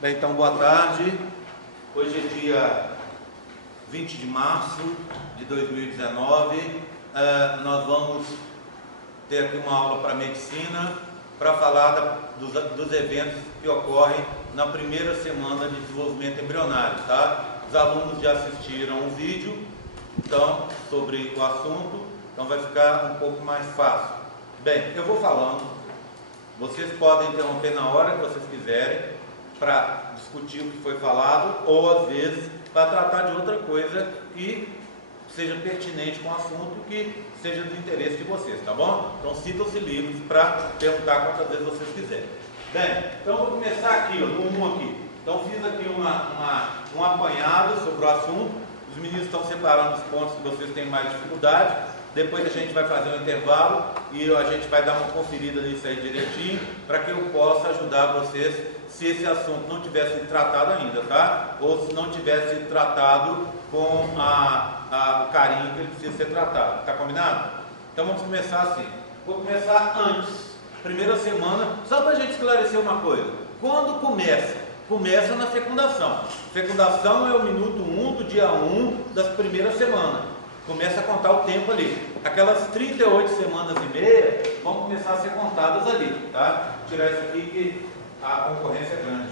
Bem, então boa tarde. Hoje é dia 20 de março de 2019. Nós vamos ter aqui uma aula para medicina para falar dos eventos que ocorrem na primeira semana de desenvolvimento embrionário, tá? Os alunos já assistiram um vídeo então, sobre o assunto, então vai ficar um pouco mais fácil. Bem, eu vou falando, vocês podem interromper na hora que vocês quiserem para discutir o que foi falado, ou às vezes para tratar de outra coisa que seja pertinente com o assunto, que seja do interesse de vocês, tá bom? Então sintam-se livres para perguntar quantas vezes vocês quiserem. Bem, então vou começar aqui, ó, no 1 aqui. Então fiz aqui um apanhado sobre o assunto. Os meninos estão separando os pontos que vocês têm mais dificuldade. Depois a gente vai fazer um intervalo e a gente vai dar uma conferida nisso aí direitinho, para que eu possa ajudar vocês se esse assunto não tivesse sido tratado ainda, tá? Ou se não tivesse sido tratado com o carinho que ele precisa ser tratado. Tá combinado? Então vamos começar assim. Vou começar antes, primeira semana, só para a gente esclarecer uma coisa. Quando começa? Começa na fecundação. Fecundação é o minuto 1 do dia 1 das primeiras semanas. Começa a contar o tempo ali. Aquelas 38 semanas e meia vão começar a ser contadas ali, tá? Vou tirar isso aqui que a concorrência é grande.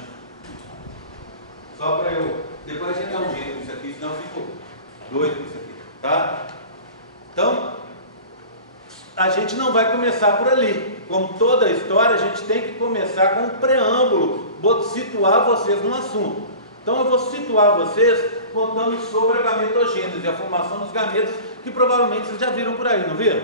Só para eu... Depois a gente dá um jeito com isso aqui, senão eu fico doido com isso aqui, tá? Então, a gente não vai começar por ali. Como toda a história, a gente tem que começar com um preâmbulo. Vou situar vocês no assunto. Então eu vou situar vocês contando sobre a gametogênese, a formação dos gametos, que provavelmente vocês já viram por aí, não viram?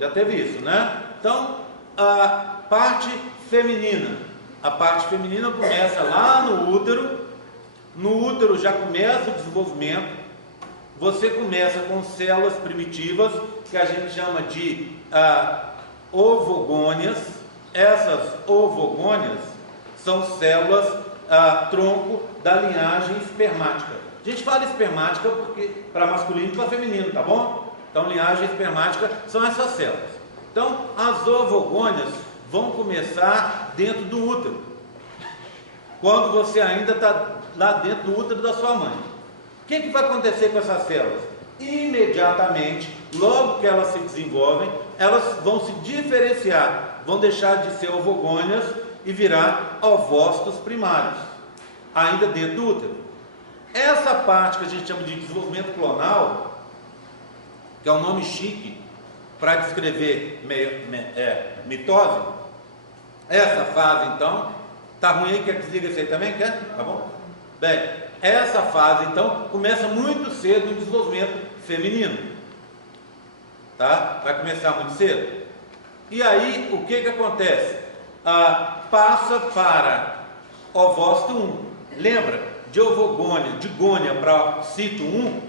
Já teve isso, né? Então, a parte feminina. A parte feminina começa lá no útero. No útero já começa o desenvolvimento. Você começa com células primitivas, que a gente chama de ovogônias. Essas ovogônias são células tronco da linhagem espermática. A gente fala espermática porque para masculino e para feminino, tá bom? Então, linhagem espermática são essas células. Então, as ovogônias vão começar dentro do útero, quando você ainda está lá dentro do útero da sua mãe. O que vai acontecer com essas células? Imediatamente, logo que elas se desenvolvem, elas vão se diferenciar, vão deixar de ser ovogônias e virar ovócitos primários, ainda dentro do útero. Essa parte que a gente chama de desenvolvimento clonal, que é um nome chique para descrever mitose, essa fase então, tá ruim aí, quer que desliga isso aí também? Quer? Tá bom? Bem, essa fase então começa muito cedo no desenvolvimento feminino, tá? Vai começar muito cedo. E aí, o que acontece? Passa para ovócito 1. Lembra? De ovogônia, de gônia para cito 1,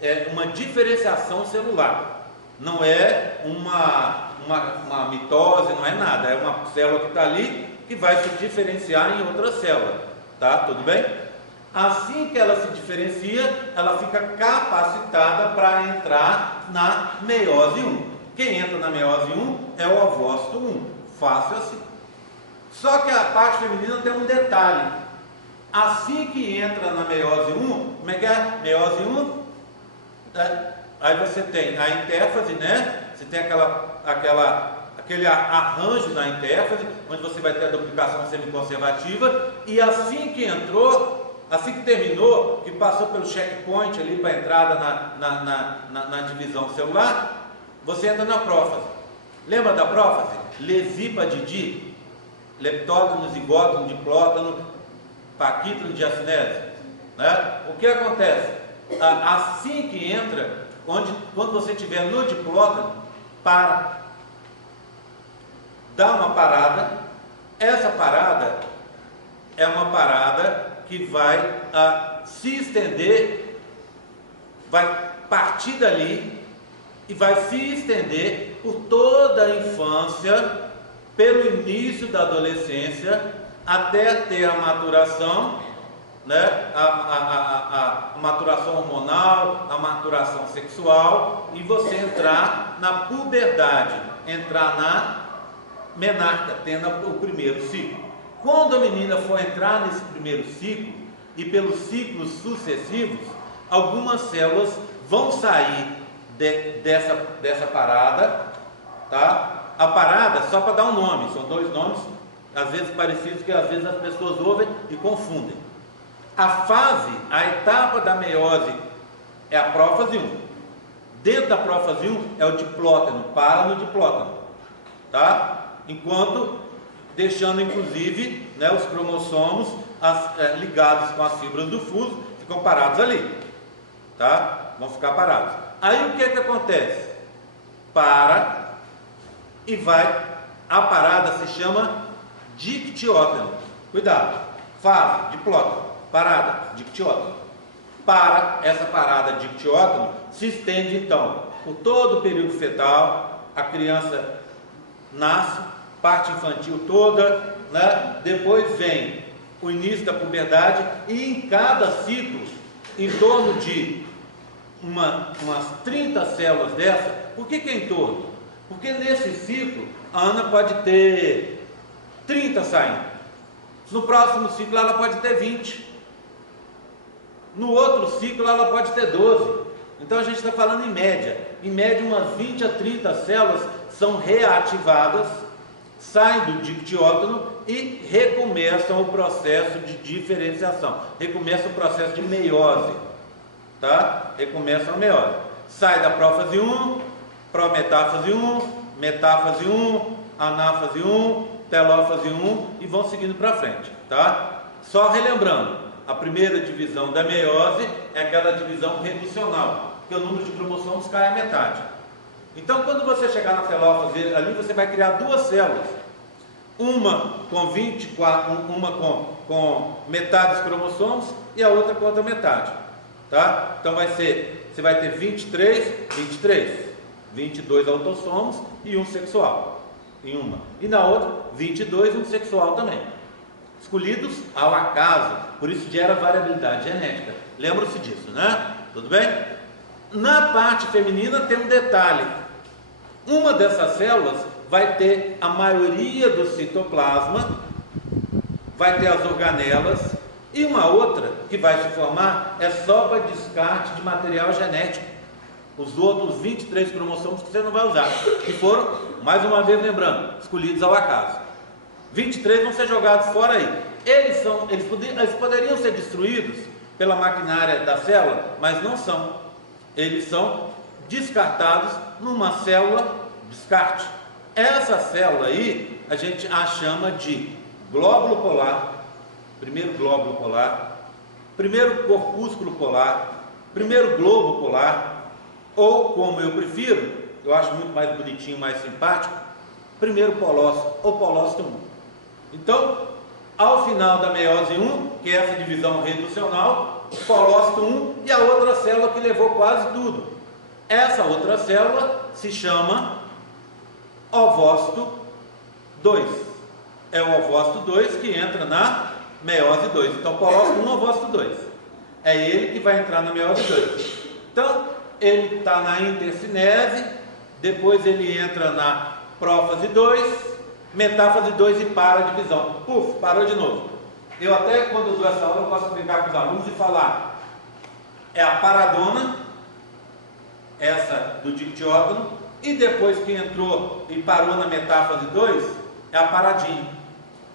é uma diferenciação celular. Não é uma mitose, não é nada. É uma célula que está ali que vai se diferenciar em outra célula. Tá? Tudo bem? Assim que ela se diferencia, ela fica capacitada para entrar na meiose 1. Quem entra na meiose 1 é o ovócito 1. Fácil assim. Só que a parte feminina tem um detalhe. Assim que entra na meiose 1, como é que é? Meiose 1, aí você tem a intéfase, né? Você tem aquele arranjo na intéfase, onde você vai ter a duplicação semiconservativa, e assim que entrou, assim que terminou, que passou pelo checkpoint ali para a entrada na divisão celular, você entra na prófase. Lembra da prófase? Lesípade de leptótono, zigótono, diplótono, paquítono, diacinese, né? O que acontece? Assim que entra, quando você estiver no diplótono, dá uma parada. Essa parada é uma parada que vai se estender, vai partir dali e vai se estender por toda a infância, pelo início da adolescência, até ter a maturação, né? A maturação hormonal, a maturação sexual, e você entrar na puberdade, entrar na menarca, tendo o primeiro ciclo. Quando a menina for entrar nesse primeiro ciclo, e pelos ciclos sucessivos, algumas células vão sair dessa parada, tá? A parada, só para dar um nome, são dois nomes, às vezes parecidos, que às vezes as pessoas ouvem e confundem. A fase, a etapa da meiose é a prófase 1. Dentro da prófase 1 é o diplóteno, para no diplóteno, tá? Enquanto, deixando inclusive, né, os cromossomos ligados com as fibras do fuso, ficam parados ali, tá? Vão ficar parados. Aí o que acontece? Para e vai, a parada se chama dictióteno. Cuidado, fase, diplóteno, parada, dictióteno. Para essa parada dictióteno, se estende então por todo o período fetal, a criança nasce, parte infantil toda, né? Depois vem o início da puberdade, e em cada ciclo, em torno de umas 30 células dessa. Por que é em torno? Porque nesse ciclo a Ana pode ter 30 saindo, no próximo ciclo ela pode ter 20, no outro ciclo ela pode ter 12. Então a gente está falando em média umas 20 a 30 células são reativadas, saem do dictióteno e recomeçam o processo de diferenciação, recomeçam o processo de meiose, tá? Recomeçam a meiose, sai da prófase 1, prometáfase 1, metáfase 1, anáfase 1, telófase 1 e vão seguindo para frente, tá? Só relembrando, a primeira divisão da meiose é aquela divisão reducional, que o número de cromossomos cai à metade. Então, quando você chegar na telófase, ali você vai criar duas células, uma com 24, uma com metade dos cromossomos e a outra com outra metade, tá? Então você vai ter 23, 22 autossomos e um sexual em uma, e na outra 22 um sexual também, escolhidos ao acaso, por isso gera variabilidade genética. Lembra-se disso, né? Tudo bem? Na parte feminina tem um detalhe: uma dessas células vai ter a maioria do citoplasma, vai ter as organelas, e uma outra que vai se formar é só para descarte de material genético, os outros 23 cromossomos que você não vai usar, que foram, mais uma vez lembrando, escolhidos ao acaso. 23 vão ser jogados fora aí. Eles poderiam ser destruídos pela maquinária da célula, mas não são. Eles são descartados numa célula descarte. Essa célula aí a gente a chama de glóbulo polar, primeiro glóbulo polar, primeiro corpúsculo polar, primeiro globo polar, ou como eu prefiro, eu acho muito mais bonitinho, mais simpático, primeiro polócito ou polócito 1. Então, ao final da meiose 1, que é essa divisão reducional, polócito 1 e a outra célula que levou quase tudo. Essa outra célula se chama ovócito 2. É o ovócito 2 que entra na meiose 2. Então, polócito 1, ovócito 2. É ele que vai entrar na meiose 2. Então, ele está na intercinese, depois ele entra na prófase 2, metáfase 2 e para a divisão. Puf, parou de novo. Eu até, quando eu dou essa aula, eu posso brincar com os alunos e falar: é a paradona, essa do dictiótono, e depois que entrou e parou na metáfase 2, é a paradinha.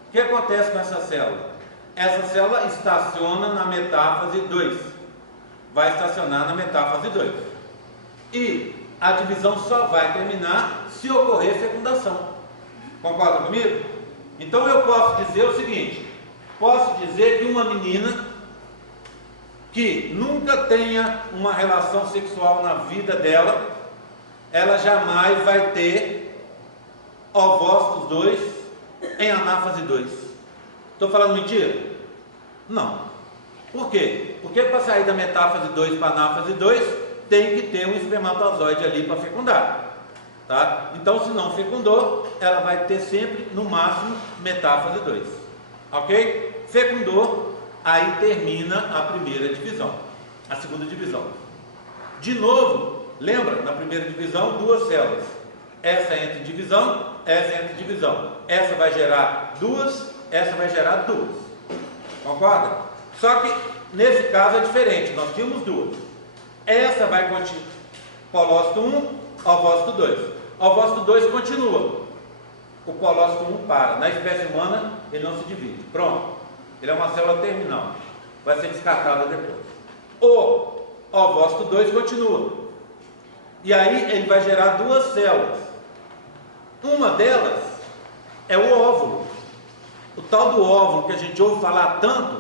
O que acontece com essa célula? Essa célula estaciona na metáfase 2, vai estacionar na metáfase 2, e a divisão só vai terminar se ocorrer fecundação. Concorda comigo? Então eu posso dizer o seguinte: posso dizer que uma menina que nunca tenha uma relação sexual na vida dela, ela jamais vai ter ovócitos 2 em anáfase 2. Estou falando mentira? Não. Por quê? Porque para sair da metáfase 2 para a anáfase 2 tem que ter um espermatozoide ali para fecundar, tá? Então, se não fecundou, ela vai ter sempre no máximo metáfase 2, ok? Fecundou, aí termina a primeira divisão, a segunda divisão. De novo, lembra, na primeira divisão, duas células. Essa entra em divisão, essa entra em divisão. Essa vai gerar duas, essa vai gerar duas. Concorda? Só que nesse caso é diferente, nós tínhamos duas. Essa vai continuar, polócito 1, ovócito 2. Ovócito 2 continua. O polócito 1 para. Na espécie humana, ele não se divide. Pronto. Ele é uma célula terminal. Vai ser descartada depois. O ovócito 2 continua. E aí ele vai gerar duas células. Uma delas é o óvulo. O tal do óvulo que a gente ouve falar tanto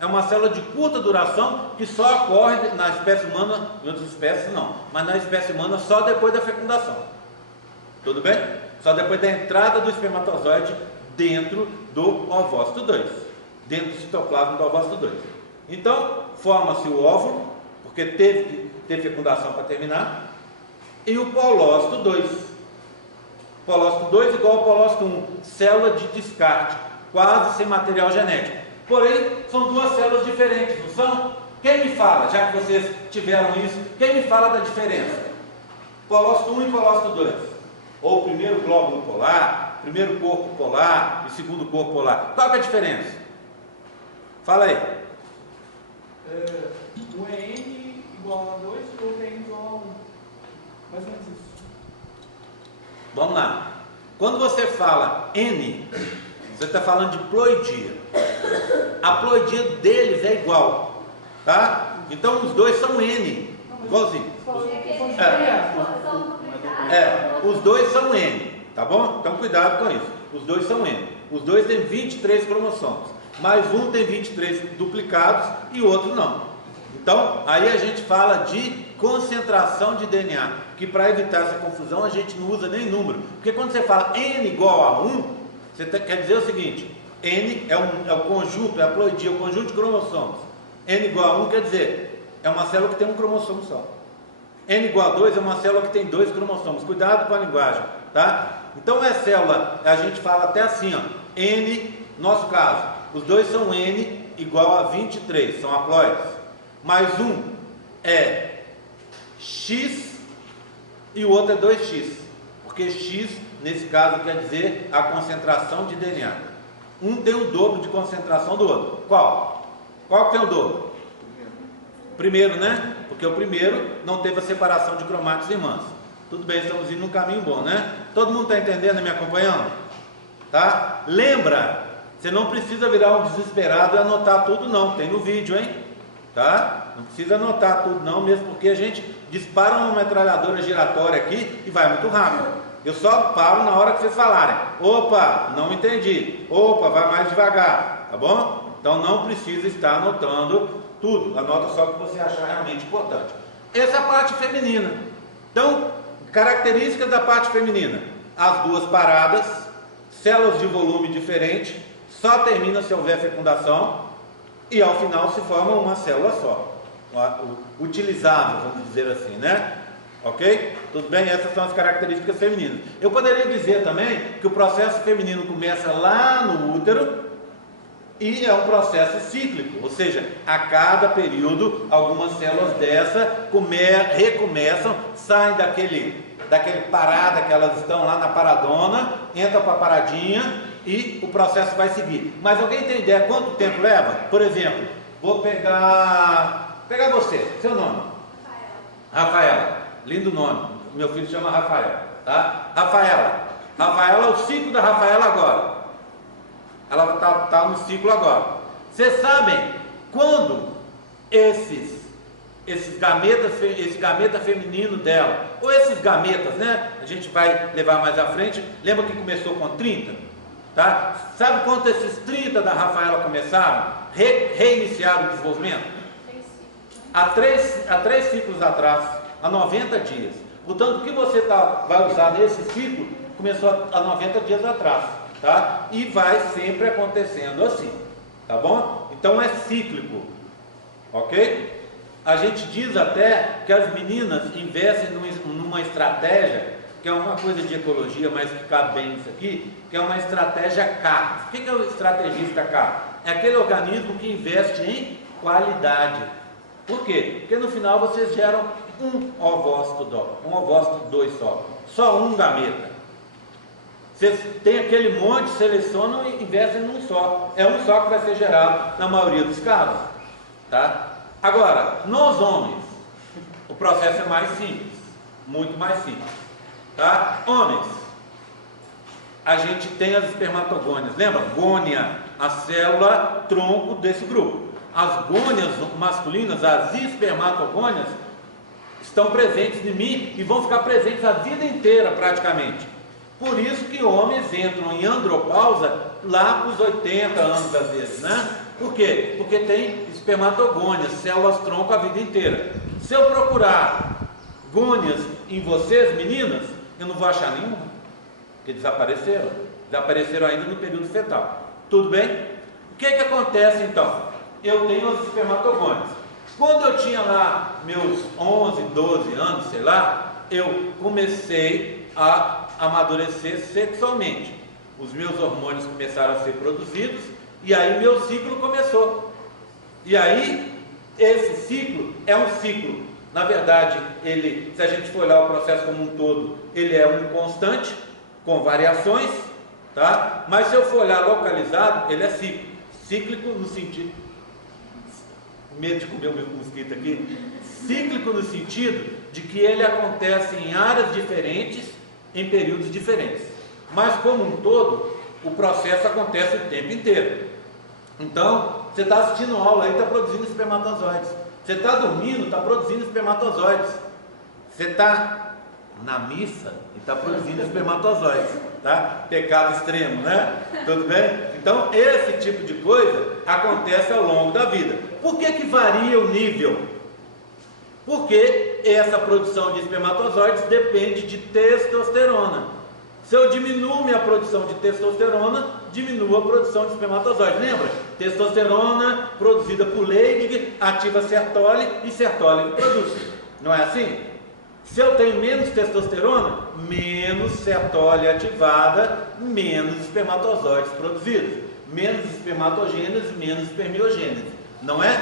é uma célula de curta duração que só ocorre na espécie humana, em outras espécies não, mas na espécie humana só depois da fecundação. Tudo bem? Só depois da entrada do espermatozoide dentro do ovócito 2, dentro do citoplasma do ovócito 2. Então, forma-se o óvulo, porque teve que ter fecundação para terminar, e o polócito 2. Polócito 2 igual ao polócito 1, célula de descarte, quase sem material genético. Porém, são duas células diferentes, não são? Quem me fala, já que vocês tiveram isso, quem me fala da diferença? Polócito 1 e polócito 2. Ou o primeiro glóbulo polar, primeiro corpo polar e segundo corpo polar. Qual que é a diferença? Fala aí. Um é N igual a 2 e o outro é N igual a 1. Mais ou menos isso. Vamos lá. Quando você fala N, você está falando de ploidia. A ploidia deles é igual, tá? Então os dois são N, igualzinho. Os dois são N, tá bom? Então cuidado com isso. Os dois são N. Os dois têm 23 cromossomos, mas um tem 23 duplicados e o outro não. Então aí a gente fala de concentração de DNA, que para evitar essa confusão a gente não usa nem número, porque quando você fala N igual a 1, você quer dizer o seguinte: N é o conjunto, é a ploidia, o conjunto de cromossomos. N igual a 1 quer dizer, é uma célula que tem um cromossomo só. N igual a 2 é uma célula que tem 2 cromossomos. Cuidado com a linguagem, tá? Então é célula, a gente fala até assim, ó, N, nosso caso, os dois são N igual a 23, são haploides. Mais um é X e o outro é 2X, porque X, nesse caso, quer dizer a concentração de DNA. Um tem o dobro de concentração do outro. Qual? Qual que tem o dobro? Primeiro, né? Porque o primeiro não teve a separação de cromátidos irmãs. Tudo bem, estamos indo num caminho bom, né? Todo mundo está entendendo e me acompanhando? Tá? Lembra, você não precisa virar um desesperado e anotar tudo não, tem no vídeo, hein? Tá? Não precisa anotar tudo não, mesmo porque a gente dispara uma metralhadora giratória aqui e vai muito rápido. Eu só paro na hora que vocês falarem. Opa, não entendi. Opa, vai mais devagar, tá bom? Então não precisa estar anotando tudo, anota só o que você achar realmente importante. Essa é a parte feminina. Então, características da parte feminina: as duas paradas, células de volume diferente, só termina se houver fecundação e ao final se forma uma célula só, utilizável, vamos dizer assim, né? Ok? Tudo bem? Essas são as características femininas. Eu poderia dizer também que o processo feminino começa lá no útero e é um processo cíclico, ou seja, a cada período algumas células dessa recomeçam, saem daquele parada que elas estão lá na paradona, entram para a paradinha e o processo vai seguir. Mas alguém tem ideia quanto tempo leva? Por exemplo, vou pegar você, seu nome? Rafaela. Lindo nome, meu filho chama Rafael, tá? Rafaela, o ciclo da Rafaela agora. Ela está no ciclo agora. Vocês sabem quando esse gameta feminino dela, ou esses gametas, né? A gente vai levar mais à frente. Lembra que começou com 30? Tá? Sabe quanto esses 30 da Rafaela começaram? Reiniciaram o desenvolvimento? Há três ciclos atrás, há 90 dias. Portanto, o que você vai usar nesse ciclo começou há 90 dias atrás, tá? E vai sempre acontecendo assim, tá bom? Então é cíclico, ok? A gente diz até que as meninas investem numa estratégia, que é uma coisa de ecologia, mas que cabe bem nisso aqui, que é uma estratégia K. O que é o estrategista K? É aquele organismo que investe em qualidade. Por quê? Porque no final vocês geram um ovócito 2 só um gameta. Vocês têm aquele monte, selecionam e investem num só. É um só que vai ser gerado na maioria dos casos, tá? Agora, nos homens, o processo é mais simples, muito mais simples, tá? Homens, a gente tem as espermatogônias, lembra? Gônia, a célula tronco desse grupo. As gônias masculinas, as espermatogônias, estão presentes em mim e vão ficar presentes a vida inteira praticamente. Por isso que homens entram em andropausa lá para os 80 anos às vezes, né? Por quê? Porque tem espermatogônias, células tronco a vida inteira. Se eu procurar gônias em vocês, meninas, eu não vou achar nenhuma, porque desapareceram. Desapareceram ainda no período fetal. Tudo bem? O que acontece então? Eu tenho as espermatogônias. Quando eu tinha lá meus 11, 12 anos, sei lá, eu comecei a amadurecer sexualmente. Os meus hormônios começaram a ser produzidos e aí meu ciclo começou. E aí, esse ciclo é um ciclo. Na verdade, ele, se a gente for olhar o processo como um todo, ele é um constante, com variações, tá? Mas se eu for olhar localizado, ele é cíclico. Cíclico no sentido... medo de comer o meu mosquito aqui. Cíclico no sentido de que ele acontece em áreas diferentes, em períodos diferentes, mas como um todo, o processo acontece o tempo inteiro. Então, você está assistindo aula aí, está produzindo espermatozoides. Você está dormindo, está produzindo espermatozoides. Você está na missa e está produzindo espermatozoides, tá? Pecado extremo, né? Tudo bem? Então, esse tipo de coisa acontece ao longo da vida. Por que varia o nível? Porque essa produção de espermatozoides depende de testosterona. Se eu diminuo minha produção de testosterona, diminuo a produção de espermatozoides. Lembra? Testosterona produzida por Leydig ativa Sertoli e Sertoli produz. Não é assim? Se eu tenho menos testosterona, menos Sertoli ativada, menos espermatozoides produzidos. Menos espermatogênese, menos espermiogênese. Não é? Se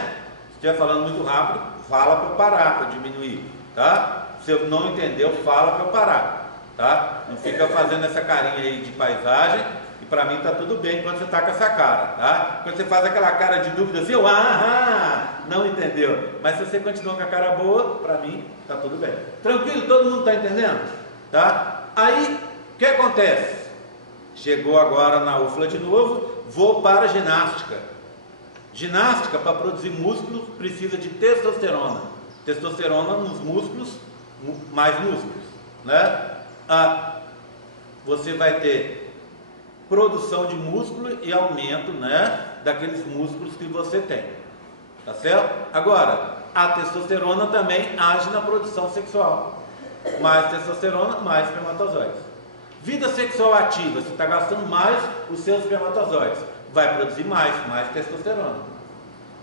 estiver falando muito rápido, fala para eu parar, para diminuir, tá? Se eu não entendeu, fala para eu parar, tá? Não fica fazendo essa carinha aí de paisagem, e para mim tá tudo bem quando você tá com essa cara, tá? Quando você faz aquela cara de dúvida assim, não entendeu. Mas se você continua com a cara boa, para mim tá tudo bem. Tranquilo? Todo mundo tá entendendo? Tá? Aí, o que acontece? Chegou agora na UFLA de novo, vou para a ginástica. Ginástica, para produzir músculos, precisa de testosterona. Testosterona nos músculos, mais músculos, né? Você vai ter produção de músculo e aumento, né, daqueles músculos que você tem, tá certo? Agora, a testosterona também age na produção sexual. Mais testosterona, mais espermatozoides. Vida sexual ativa, você está gastando mais os seus espermatozoides, vai produzir mais testosterona.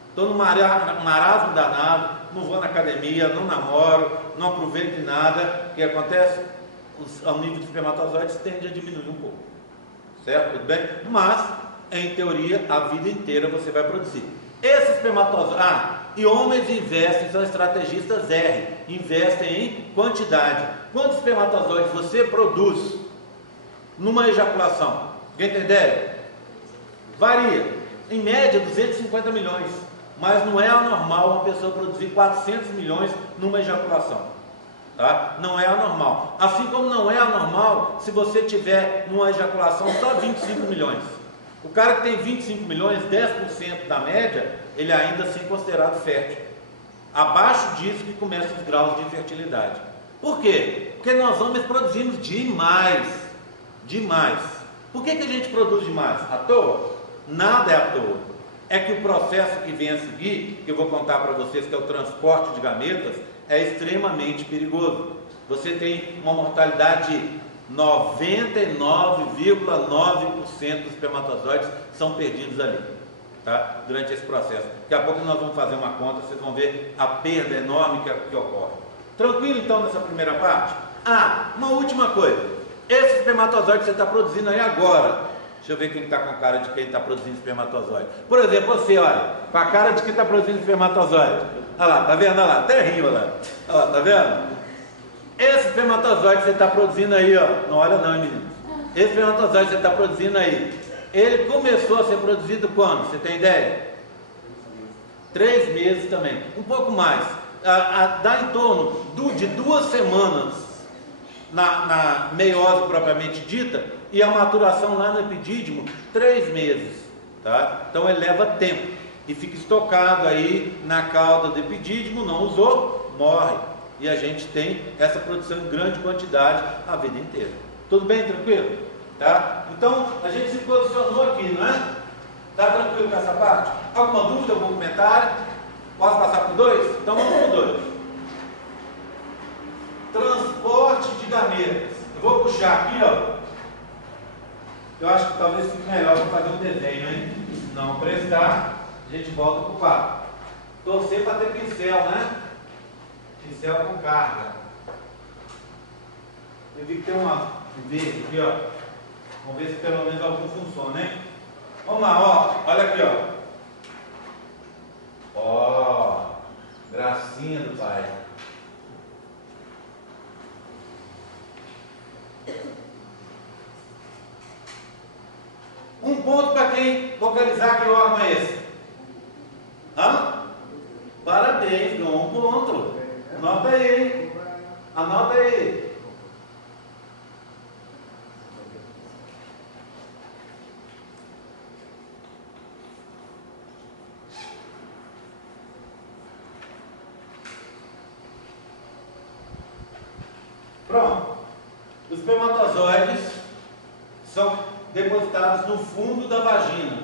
Estou num marasmo danado, não vou na academia, não namoro, não aproveito de nada. O que acontece? O nível de espermatozoides tende a diminuir um pouco, certo? Tudo bem? Mas, em teoria, a vida inteira você vai produzir. Esses espermatozoides... e homens investem, são estrategistas R, investem em quantidade. Quantos espermatozoides você produz numa ejaculação? Alguém tem ideia? Varia, em média 250 milhões, mas não é anormal uma pessoa produzir 400 milhões numa ejaculação, tá? Não é anormal, assim como não é anormal se você tiver numa ejaculação só 25 milhões. O cara que tem 25 milhões, 10% da média, ele ainda assim é considerado fértil. Abaixo disso que começam os graus de infertilidade. Por quê? Porque nós homens produzimos demais. Por que a gente produz demais? À toa? Nada é à toa. É que o processo que vem a seguir, que eu vou contar para vocês, que é o transporte de gametas, é extremamente perigoso. Você tem uma mortalidade de 99,9% dos espermatozoides são perdidos ali, tá? Durante esse processo. Daqui a pouco nós vamos fazer uma conta, vocês vão ver a perda enorme que ocorre. Tranquilo então nessa primeira parte? Uma última coisa. Esse espermatozoide que você está produzindo aí agora, deixa eu ver quem está com a cara de quem está produzindo espermatozoide. Por exemplo, você, olha, com a cara de quem está produzindo espermatozoide. Olha lá, tá vendo? Olha lá, até rima lá. Olha lá, tá vendo? Esse espermatozoide que você está produzindo aí, ó, não olha não, menino. Esse espermatozoide que você está produzindo aí, ele começou a ser produzido quando? Você tem ideia? 3 meses também, um pouco mais. Dá em torno de 2 semanas na meiose propriamente dita, e a maturação lá no epidídimo, 3 meses. Tá? Então ele leva tempo e fica estocado aí na cauda do epidídimo, não usou, morre. E a gente tem essa produção em grande quantidade a vida inteira. Tudo bem, tranquilo? Tá? Então a gente se posicionou aqui, não é? Tá tranquilo com essa parte? Alguma dúvida, algum comentário? Posso passar por 2? Então vamos por 2. Transporte de gametas. Eu vou puxar aqui, ó. Eu acho que talvez fique melhor para fazer um desenho, hein? Se não prestar, a gente volta para o quadro. Torcer para ter pincel, né? Pincel com carga. Eu vi que tem uma verde aqui, ó. Vamos ver se pelo menos algum funciona, hein? Vamos lá, ó. Olha aqui, ó. Ó, gracinha do Pai. Um ponto para quem localizar que órgão é esse. Hã? Parabéns, ganhou um ponto. Anota aí, hein? Anota aí. Pronto. Os espermatozoides são depositados no fundo da vagina.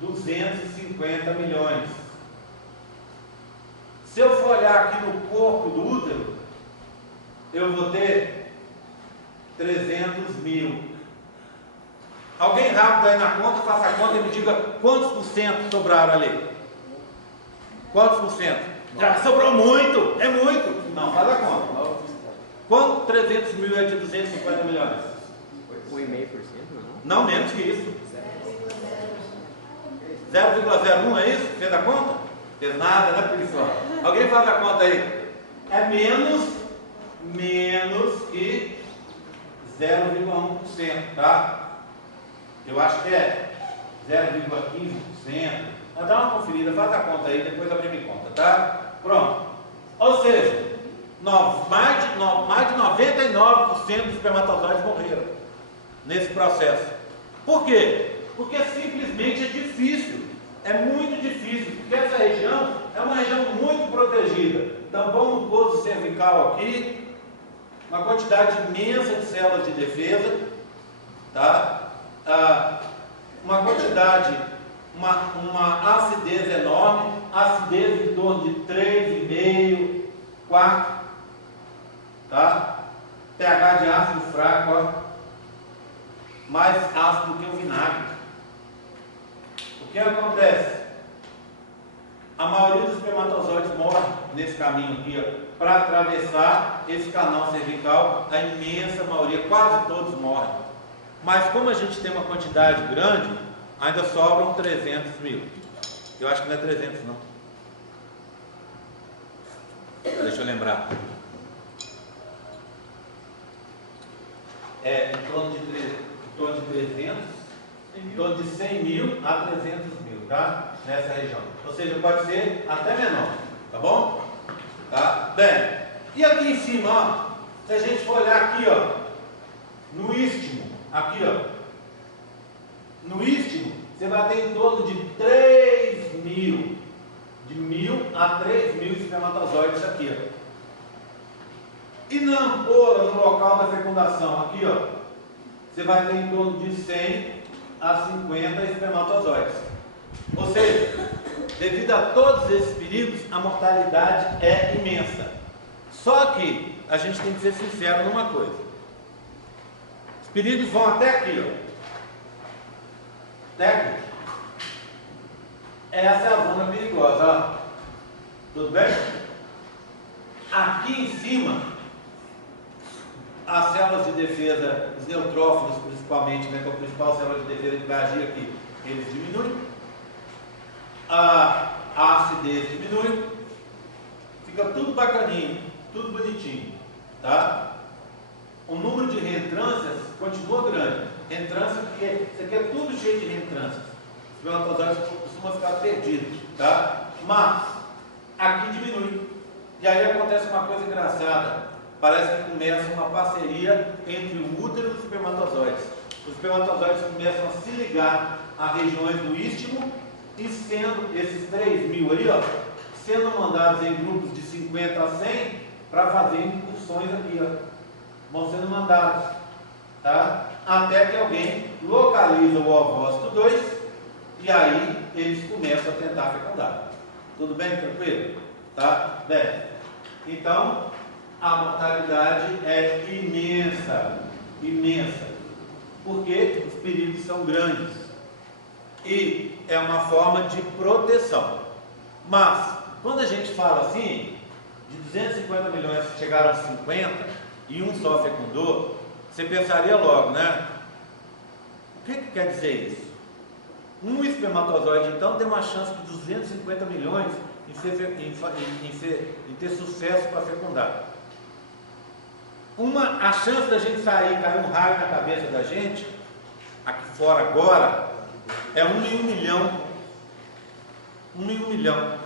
250 milhões. Se eu for olhar aqui no corpo do útero, eu vou ter 300 mil. Alguém rápido aí na conta, faça a conta e me diga quantos por cento sobraram ali. Quantos por cento? Já sobrou muito, é muito. Não, faz a conta. Quanto 300 mil é de 250 milhões? 1,5%, não? Não, menos que isso. 0,01 é isso? Fez a conta? Fez nada, né, preguiçosa? Alguém faz a conta aí? É menos que 0,1%, tá? Eu acho que é 0,15%. Mas dá uma conferida, faz a conta aí, depois alguém me conta, tá? Pronto. Ou seja, mais de 99% dos espermatozoides morreram nesse processo. Por quê? Porque simplesmente é difícil, é muito difícil, porque essa região é uma região muito protegida. Tampão mucoso cervical aqui, uma quantidade imensa de células de defesa, tá? Uma quantidade, uma acidez enorme, acidez em torno de 3,5, 4, tá? pH de ácido fraco, ó, mais ácido que o vinagre. O que acontece? A maioria dos espermatozoides morre nesse caminho aqui, para atravessar esse canal cervical. A imensa maioria, quase todos morrem. Mas como a gente tem uma quantidade grande, ainda sobram 300 mil. Eu acho que não é 300 não. Deixa eu lembrar. É em torno de 300, em torno de 100 mil a 300 mil, tá? Nessa região. Ou seja, pode ser até menor, tá bom? Tá? Bem, e aqui em cima, ó, se a gente for olhar aqui, ó, no istmo, aqui, ó, no istmo, você vai ter em torno de 3 mil, de 1.000 a 3 mil espermatozoides aqui, ó. E na ampola, no local da fecundação, aqui, ó, você vai ter em torno de 100 a 50 espermatozoides. Ou seja, devido a todos esses perigos, a mortalidade é imensa. Só que a gente tem que ser sincero numa coisa. Os perigos vão até aqui, ó. Até aqui. Essa é a zona perigosa, ó. Tudo bem? Aqui em cima, as células de defesa, os neutrófilos principalmente, né, que é a principal célula de defesa que vai agir aqui, eles diminuem, a acidez diminui, fica tudo bacaninho, tudo bonitinho, tá? o número de reentrâncias continua grande. Reentrância, porque isso aqui é tudo cheio de reentrâncias. Os espermatozoides costumam ficar perdidos, tá? Mas, aqui diminui. E aí acontece uma coisa engraçada. Parece que começa uma parceria entre o útero e os espermatozoides. Os espermatozoides começam a se ligar a regiões do istmo e sendo esses 3.000 aí, ó, sendo mandados em grupos de 50 a 100 para fazer incursões aqui, ó. Vão sendo mandados, tá? Até que alguém localiza o ovócito 2 e aí eles começam a tentar fecundar. Tudo bem? Tranquilo? Tá? Bem, então a mortalidade é imensa, imensa, porque os perigos são grandes e é uma forma de proteção. Mas quando a gente fala assim, de 250 milhões chegaram a 50 e um só fecundou, você pensaria logo, né? O que quer dizer isso? Um espermatozoide, então, tem uma chance de 250 milhões em ter sucesso para fecundar. A chance da gente sair e cair um raio na cabeça da gente, aqui fora agora, é 1 em 1 milhão. 1 em 1 milhão.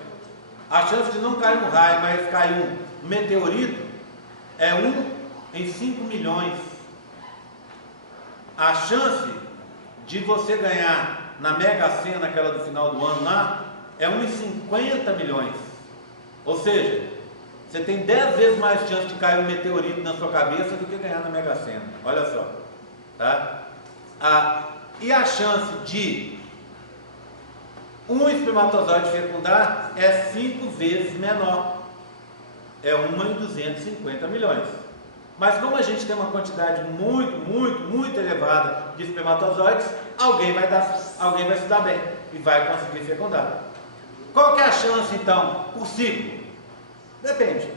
A chance de não cair um raio, mas cair um meteorito, é 1 em 5 milhões. A chance de você ganhar na Mega Sena, aquela do final do ano lá, é 1 em 50 milhões. Ou seja, você tem 10 vezes mais chance de cair um meteorito na sua cabeça do que ganhar na Mega Sena. Olha só. Tá? E a chance de um espermatozoide fecundar é 5 vezes menor. É 1 em 250 milhões. Mas como a gente tem uma quantidade muito elevada de espermatozoides, alguém vai se dar bem e vai conseguir fecundar. Qual que é a chance então por ciclo? Depende.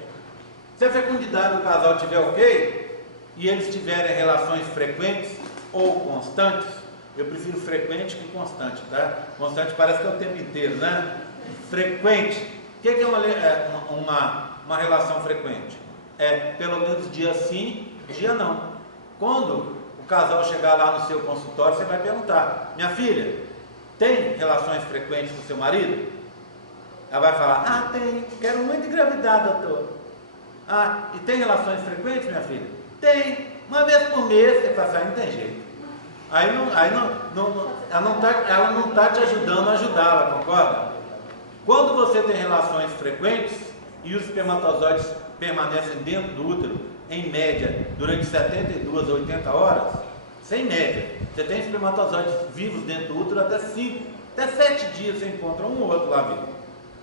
Se a fecundidade do casal estiver ok e eles tiverem relações frequentes ou constantes, eu prefiro frequente que constante, tá? Constante parece que é o tempo inteiro, né? Frequente. O que é uma relação frequente? É pelo menos dia sim, dia não. Quando o casal chegar lá no seu consultório, você vai perguntar: minha filha, tem relações frequentes com seu marido? Ela vai falar: tem, quero muito engravidar, doutor. E tem relações frequentes, minha filha? Tem, uma vez por mês. Você fala: não tem jeito. Ela não está te ajudando a ajudá-la, concorda? Quando você tem relações frequentes e os espermatozoides permanecem dentro do útero, em média, durante 72 a 80 horas, sem média, você tem espermatozoides vivos dentro do útero até 7 dias você encontra um ou outro lá vivo.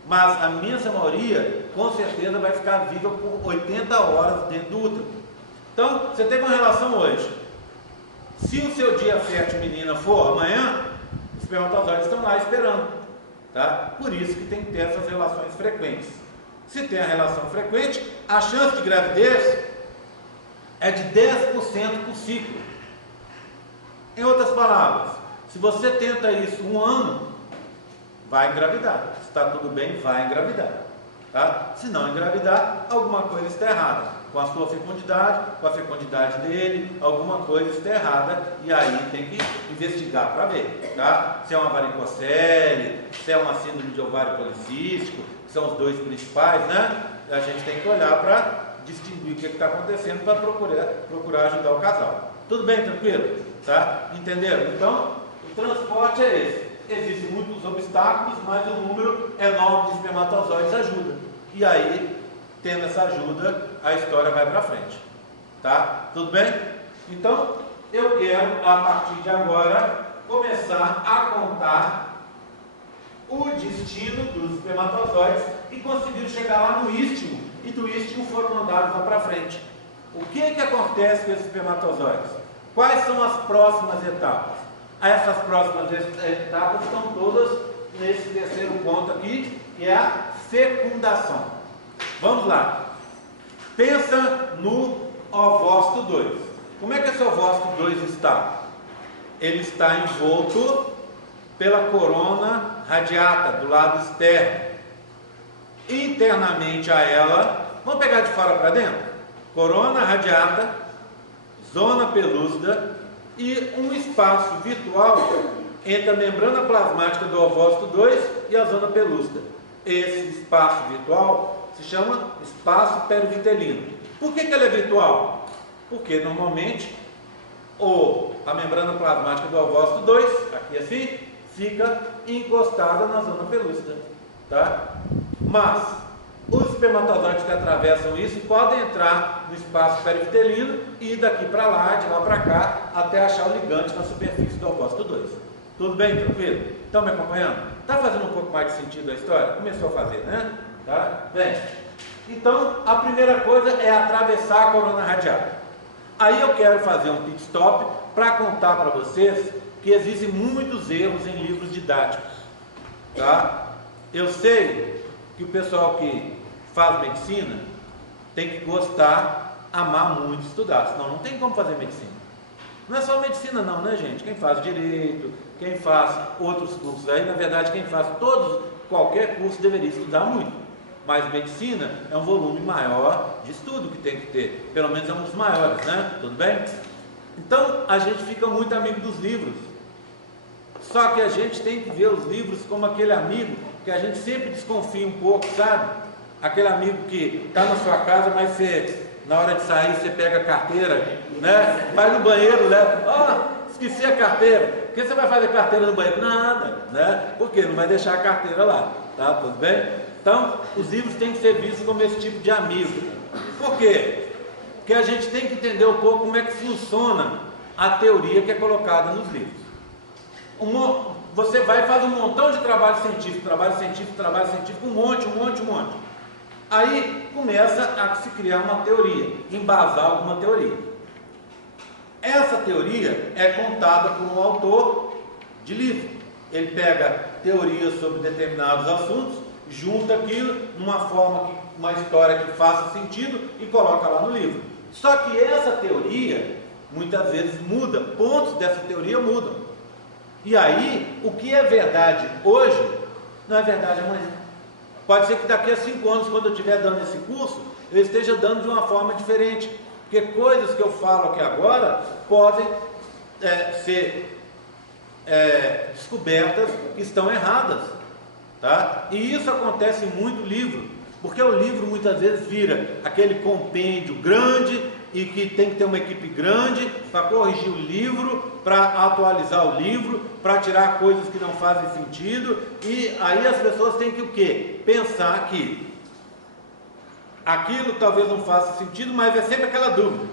Mas a imensa maioria, com certeza, vai ficar viva por 80 horas dentro do útero. Então, você teve uma relação hoje. Se o seu dia fértil, menina, for amanhã, os espermatozoides estão lá esperando. Tá? Por isso que tem que ter essas relações frequentes. Se tem a relação frequente, a chance de gravidez é de 10% por ciclo. Em outras palavras, se você tenta isso um ano, vai engravidar. Se está tudo bem, vai engravidar. Tá? Se não engravidar, alguma coisa está errada. Com a sua fecundidade, com a fecundidade dele, alguma coisa está errada. E aí tem que investigar para ver. Tá? Se é uma varicocele, se é uma síndrome de ovário policístico, que são os dois principais, né? A gente tem que olhar para distinguir o que está acontecendo para procurar ajudar o casal. Tudo bem, tranquilo? Tá? Entenderam? Então, o transporte é esse. Existem muitos obstáculos, mas o número enorme de espermatozoides ajuda. E aí, tendo essa ajuda, a história vai para frente. Tá? Tudo bem? Então, eu quero, a partir de agora, começar a contar o destino dos espermatozoides e conseguir chegar lá no istmo, e do istmo foram mandados lá para frente. O que acontece com esses espermatozoides? Quais são as próximas etapas? Essas próximas etapas estão todas nesse terceiro ponto aqui, que é a fecundação. Vamos lá. Pensa no ovócito 2. Como é que esse ovócito 2 está? Ele está envolto pela corona radiata do lado externo. Internamente a ela, vamos pegar de fora para dentro? Corona radiata, zona pelúcida e um espaço virtual entre a membrana plasmática do ovócito 2 e a zona pelúcida. Esse espaço virtual se chama espaço perivitelino. Por que ele é virtual? Porque normalmente a membrana plasmática do ovócito 2, aqui assim, fica encostada na zona pelúcida, tá? Mas os espermatozoides que atravessam isso podem entrar no espaço perivitelino e ir daqui para lá, de lá para cá, até achar o ligante na superfície do ovócito 2. Tudo bem? Tranquilo? Estão me acompanhando? Está fazendo um pouco mais de sentido a história? Começou a fazer, né? Tá? Bem, então a primeira coisa é atravessar a corona radiata. Aí eu quero fazer um pit stop para contar para vocês que existem muitos erros em livros didáticos, tá? Eu sei que o pessoal que faz medicina tem que gostar, amar muito estudar, senão não tem como fazer medicina. Não é só medicina não, né, gente? Quem faz direito, quem faz outros cursos aí, na verdade quem faz qualquer curso deveria estudar muito. Mas medicina é um volume maior de estudo que tem que ter, pelo menos é um dos maiores, né? Tudo bem? Então a gente fica muito amigo dos livros. Só que a gente tem que ver os livros como aquele amigo que a gente sempre desconfia um pouco, sabe? Aquele amigo que está na sua casa, mas você, na hora de sair, você pega a carteira, né? Vai no banheiro, leva, esqueci a carteira. Por que você vai fazer carteira no banheiro? Nada, né? Porque não vai deixar a carteira lá, tá? Tudo bem? Então, os livros têm que ser vistos como esse tipo de amigo. Por quê? Porque a gente tem que entender um pouco como é que funciona a teoria que é colocada nos livros. Você vai e faz um montão de trabalho científico, um monte. Aí começa a se criar uma teoria, embasar alguma teoria. Essa teoria é contada por um autor de livro. Ele pega teorias sobre determinados assuntos, junta aquilo numa forma, uma história que faça sentido e coloca lá no livro. Só que essa teoria, muitas vezes muda, pontos dessa teoria mudam. E aí, o que é verdade hoje, não é verdade amanhã. Pode ser que daqui a 5 anos, quando eu estiver dando esse curso, eu esteja dando de uma forma diferente. Porque coisas que eu falo aqui agora podem ser descobertas que estão erradas. Tá? E isso acontece em muito livro, porque o livro muitas vezes vira aquele compêndio grande e que tem que ter uma equipe grande para corrigir o livro, para atualizar o livro, para tirar coisas que não fazem sentido, e aí as pessoas têm que o quê? Pensar que aquilo talvez não faça sentido, mas é sempre aquela dúvida.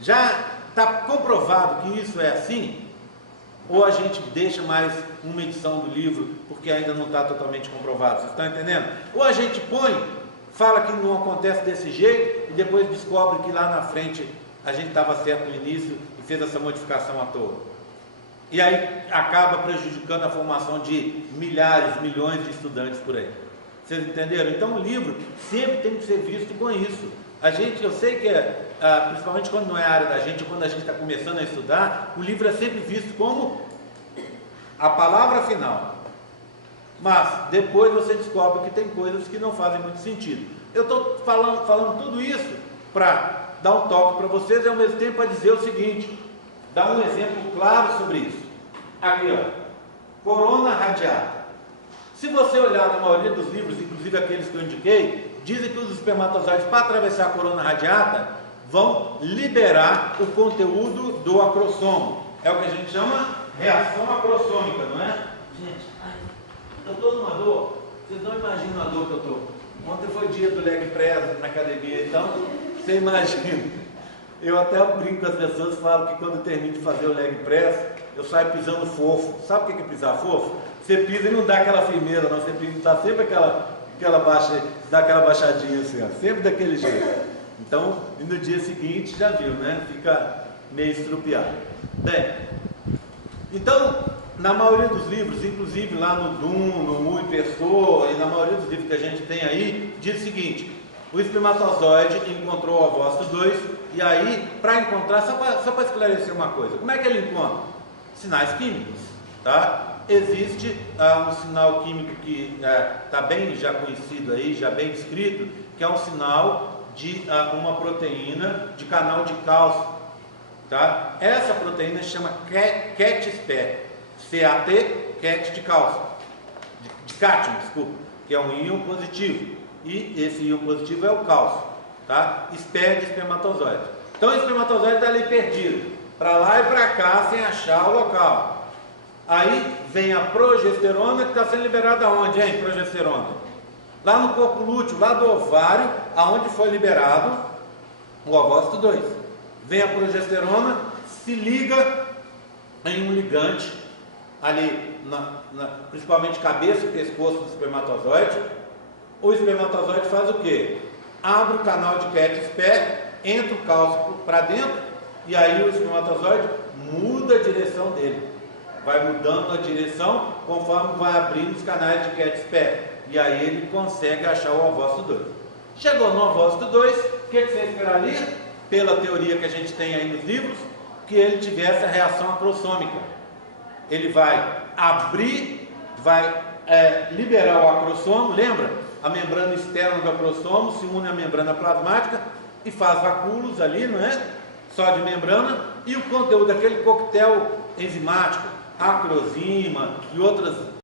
Já está comprovado que isso é assim? Ou a gente deixa mais uma edição do livro porque ainda não está totalmente comprovado? Vocês estão entendendo? Ou a gente fala que não acontece desse jeito e depois descobre que lá na frente a gente estava certo no início e fez essa modificação à toa. E aí acaba prejudicando a formação de milhares, milhões de estudantes por aí. Vocês entenderam? Então o livro sempre tem que ser visto com isso. Eu sei que principalmente quando não é a área da gente, ou quando a gente está começando a estudar, o livro é sempre visto como a palavra final. Mas depois você descobre que tem coisas que não fazem muito sentido. Eu estou falando tudo isso para dar um toque para vocês e ao mesmo tempo para dizer o seguinte, dar um exemplo claro sobre isso. Aqui, ó, corona radiata. Se você olhar na maioria dos livros, inclusive aqueles que eu indiquei, dizem que os espermatozoides, para atravessar a corona radiata, vão liberar o conteúdo do acrossomo. É o que a gente chama reação acrossômica, não é? Gente, eu estou numa dor, vocês não imaginam a dor que eu estou. Ontem foi dia do leg press na academia, então você imagina. Eu até brinco com as pessoas, falo que quando eu termino de fazer o leg press, eu saio pisando fofo. Sabe o que é pisar fofo? Você pisa e não dá aquela firmeza, não. Você pisa, dá sempre dá aquela baixadinha assim, ó, sempre daquele jeito. Então, no dia seguinte, já viu, né? Fica meio estrupiado. Bem, então, na maioria dos livros, inclusive lá no Dum, no Mui Pessoa, e na maioria dos livros que a gente tem aí, diz o seguinte: o espermatozoide encontrou o ovócito 2, e aí, para encontrar, só para esclarecer uma coisa, como é que ele encontra? Sinais químicos, tá? Existe um sinal químico que está bem já conhecido aí, já bem descrito, que é um sinal de uma proteína de canal de cálcio, tá? Essa proteína se chama CAT-SPE, C-A-T, CAT de cálcio, de cátion, desculpa, que é um íon positivo, e esse íon positivo é o cálcio, tá? SPE de espermatozoide. Então o espermatozoide está ali perdido, para lá e para cá, sem achar o local. Aí vem a progesterona, que está sendo liberada aonde, hein, progesterona? Lá no corpo lúteo, lá do ovário, aonde foi liberado o ovócito 2. Vem a progesterona, se liga em um ligante, ali, principalmente cabeça e pescoço do espermatozoide. O espermatozoide faz o quê? Abre o canal de CAT-SPE, entra o cálcio para dentro, e aí o espermatozoide muda a direção dele. Vai mudando a direção conforme vai abrindo os canais de CAT-SPE. E aí ele consegue achar o ovócito 2. Chegou no ovócito 2, o que você esperaria? Pela teoria que a gente tem aí nos livros, que ele tivesse a reação acrossômica. Ele vai abrir, vai liberar o acrossomo, lembra? A membrana externa do acrossomo se une à membrana plasmática e faz vacúolos ali, não é? Só de membrana, e o conteúdo daquele coquetel enzimático, acrosima e outras